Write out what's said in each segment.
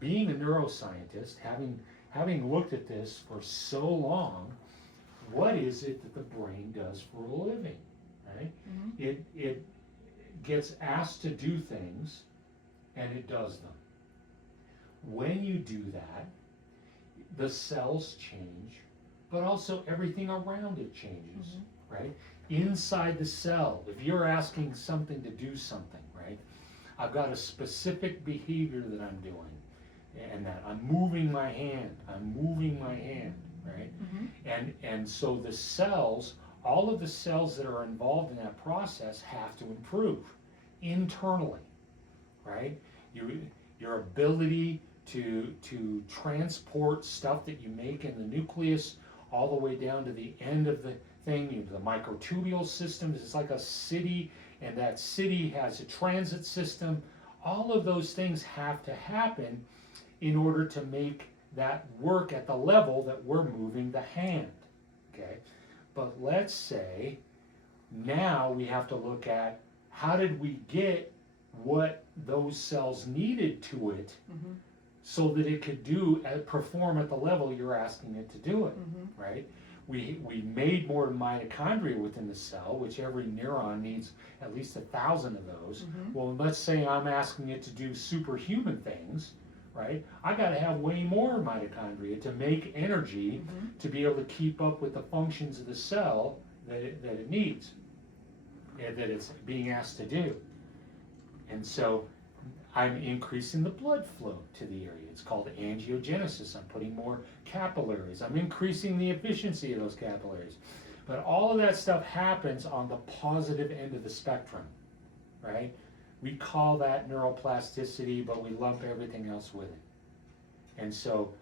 being a neuroscientist, having looked at this for so long, what is it that the brain does for a living, right? It gets asked to do things, and it does them. When you do that, the cells change, but also everything around it changes, right? Inside the cell, if you're asking something to do something, right? I've got a specific behavior that I'm doing, and that I'm moving my hand, right? And so the cells, all of the cells that are involved in that process have to improve internally, right? Your ability to transport stuff that you make in the nucleus all the way down to the end of the thing, the microtubule system is like a city, and that city has a transit system. All of those things have to happen in order to make that work at the level that we're moving the hand, okay? But let's say now we have to look at how did we get what those cells needed to it so that it could perform at the level you're asking it to do it, right? We made more mitochondria within the cell, which every neuron needs at least 1,000 of those. Well, let's say I'm asking it to do superhuman things, right? I got to have way more mitochondria to make energy to be able to keep up with the functions of the cell that it needs, and that it's being asked to do. And so I'm increasing the blood flow to the area. It's called angiogenesis. I'm putting more capillaries. I'm increasing the efficiency of those capillaries. But all of that stuff happens on the positive end of the spectrum, right? We call that neuroplasticity, but we lump everything else with it. And so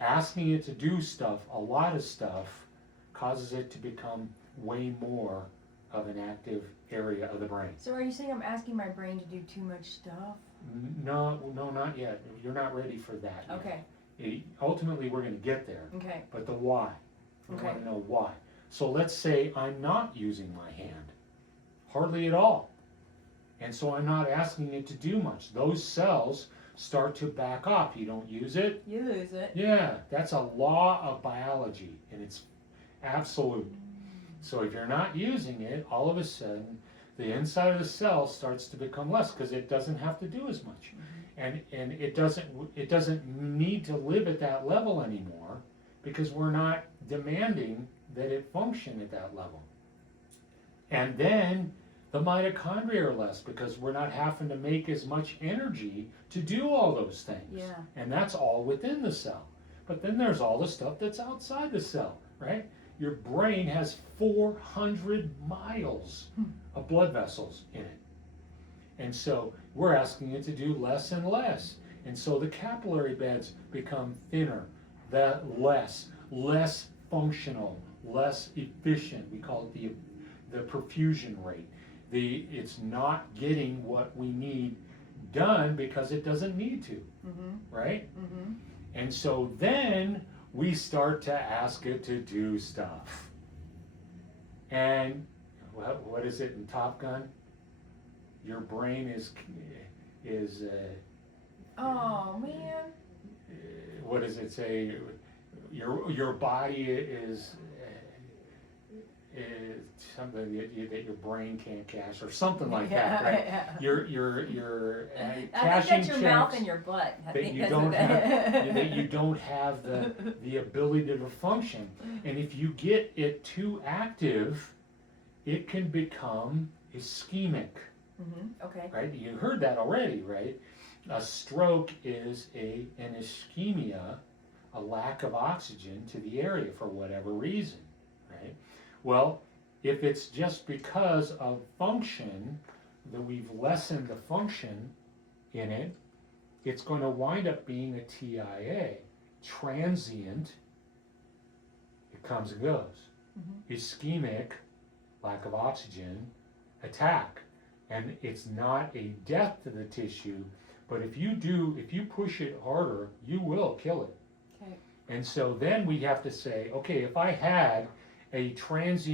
asking it to do stuff, a lot of stuff, causes it to become way more of an active area of the brain. So are you saying I'm asking my brain to do too much stuff? No, not yet. You're not ready for that yet. Okay. Ultimately, we're going to get there. Okay. But the why. We want to know why. So let's say I'm not using my hand. Hardly at all. And so I'm not asking it to do much. Those cells start to back off. You don't use it, you lose it. Yeah, that's a law of biology, and it's absolute. So if you're not using it, all of a sudden, the inside of the cell starts to become less because it doesn't have to do as much. And it doesn't need to live at that level anymore because we're not demanding that it function at that level. And then the mitochondria are less because we're not having to make as much energy to do all those things. Yeah. And that's all within the cell. But then there's all the stuff that's outside the cell, right? Your brain has 400 miles of blood vessels in it. And so we're asking it to do less and less. And so the capillary beds become thinner, less functional, less efficient. We call it the perfusion rate. It's not getting what we need done because it doesn't need to, right? And so then we start to ask it to do stuff. And what is it in Top Gun? Your brain is oh man. What does it say? Your body is something that your brain can't cash, or something like that, right? Yeah. You're I cashing think that's your checks mouth and your butt. that you don't have the ability to function. And if you get it too active, it can become ischemic. Okay. Right? You heard that already, right? A stroke is an ischemia, a lack of oxygen to the area for whatever reason, right? Well, if it's just because of function, that we've lessened the function in it, it's going to wind up being a TIA, transient, it comes and goes. Ischemic, lack of oxygen, attack. And it's not a death to the tissue, but if you push it harder, you will kill it. Okay. And so then we have to say, okay, if I had a transient